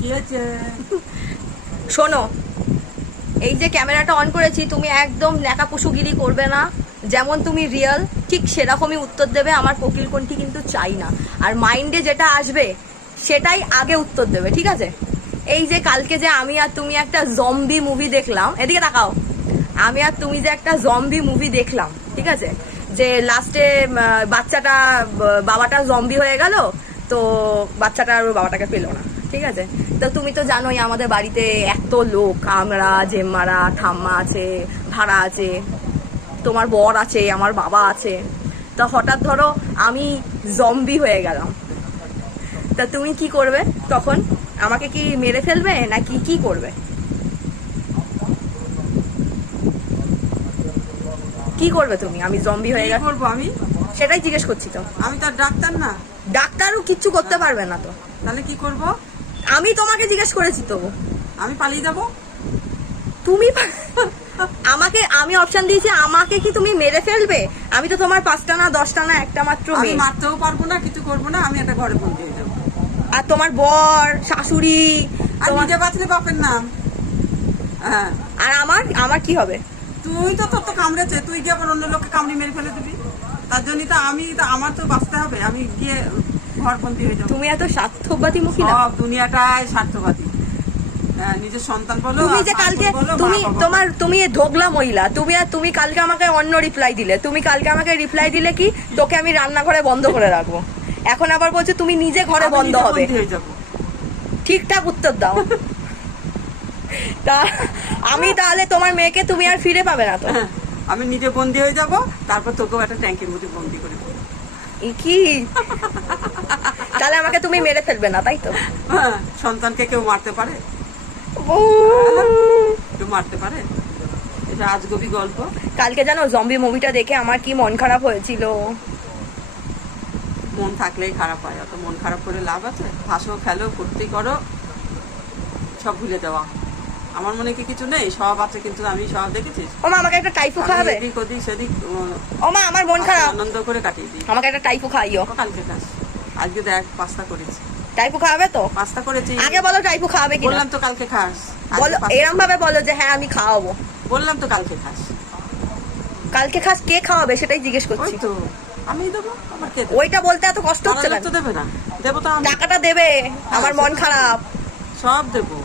কি হচ্ছে? শোনো, এই যে ক্যামেরাটা অন করেছি, তুমি একদম ন্যাকাপুসুগিরি করবে না। যেমন তুমি রিয়েল ঠিক সেরকমই উত্তর দেবে। আমার কোকিলকণ্ঠী কিন্তু চাই না। আর মাইন্ডে যেটা আসবে সেটাই আগে উত্তর দেবে, ঠিক আছে? এই যে কালকে যে আমি আর তুমি একটা জম্বি মুভি দেখলাম, এদিকে তাকাও। আমি আর তুমি যে একটা জম্বি মুভি দেখলাম, ঠিক আছে, যে লাস্টে বাচ্চাটা বাবাটা জম্বি হয়ে গেল, তো বাচ্চাটা আর ওর বাবাটাকে পেলো না, ঠিক আছে? তো তুমি তো জানোই আমাদের বাড়িতে এত লোক, আমরা, জেম্মারা, ঠাম্মা আছে, ভাড়া আছে, তোমার বর আছে, আমার বাবা আছে। তা হঠাৎ ধরো আমি জম্বি হয়ে গেলাম, তা তুমি কি করবে তখন? আমাকে কি মেরে ফেলবে নাকি কি করবে? কি করবে তুমি? আমি জম্বি হয়ে গেলাম, করবো আমি? সেটাই জিজ্ঞেস করছি তো। আমি তো ডাক্তার না। ডাক্তারও কিচ্ছু করতে পারবে না তো। তাহলে কি করব? আমি তোমাকে জিজ্ঞেস করেছি তো। আমি পালিয়ে যাবো। তুমি আমাকে, আমি অপশন দিয়েছি, আমাকে কি তুমি মেরে ফেলবে? আমি তো তোমার 5টা না 10টা না একটা মাত্র আমি মেয়ে। মারতেও পারবো না, কিছু করবো না, আমি একটা ঘরে বন্দি হয়ে যাবো। আর তোমার বর, শাশুড়ি, আর নিজে বাঁচলে বাপের নাম। হ্যাঁ। আর আমার কি হবে? তুই তো তোর তো কামড়েছে, তুই গিয়ে আবার অন্য লোককে কামড়ে মেরে ফেলে দিবি। তার জন্য তো আমার তো বাঁচতে হবে, আমি গিয়ে ঘর বন্দি হয়ে যাবো। তুমি এত স্বার্থবাদী মহিলা। সব দুনিয়াটাই স্বার্থবাদী। হ্যাঁ, নিজের সন্তান বলো, তুমি যে কালকে তুমি ধোগলা মহিলা। তুমি কালকে আমাকে অন্য রিপ্লাই দিলে। তুমি কালকে আমাকে রিপ্লাই দিলে কি, তোকে আমি রান্নাঘরে বন্ধ করে রাখবো। এখন আবার বলছো তুমি নিজে ঘরে বন্ধ হবে। ঠিকঠাক উত্তর দাও। তা আমি তাহলে তোমার মেয়েকে তুমি আর ফিরে পাবে না তো? আমি নিজে বন্দি হয়ে যাব, তারপর তোকেও একটা ট্যাঙ্কের মধ্যে বন্দি করে দেবো। কি? তাহলে আমাকে তুমি মেরে ফেলবে না, তাই তো? সন্তানকে কেউ মারতে পারে? কেউ মারতে পারে? এটা আজগবি গল্প। কালকে জানো জম্বি মুভিটা দেখে আমার কি মন খারাপ হয়েছিল। মন থাকলেই খারাপ হয়, অত মন খারাপ করে লাভ আছে? হাসো, খেলো, ফুর্তি করো, সব ভুলে যাওয়া। আমার মনে কি কিছু নেই? সব আছে, কিন্তু আমি সব দেখেছিস। ওমা আমাকে একটা টাইফু খাওয়াবে? এদিক ওদিক সেদিক ওমা আমার মন খারাপ, আনন্দ করে কাটিয়ে দিই। আমাকে একটা টাইফু খাইও। কালকে খাস? আজকে দেখ পাস্তা করেছি। টাইফু খাওয়াবে তো? পাস্তা করেছি। আগে বলো টাইফু খাওয়াবে কি? বললাম তো কালকে খাস। বলো, এরকম ভাবে বলো যে হ্যাঁ আমি খাওয়াবো। বললাম তো কালকে খাস। কালকে খাস, কে খাওয়াবে সেটাই জিজ্ঞেস করছি। ওই তো আমি দেবো, আমার কে দেবে? ওইটা বলতে এত কষ্ট হচ্ছে কেন? তো দেবে না? দেবো তো আমি। টাকাটা দেবে, আমার মন খারাপ। সব দেবো।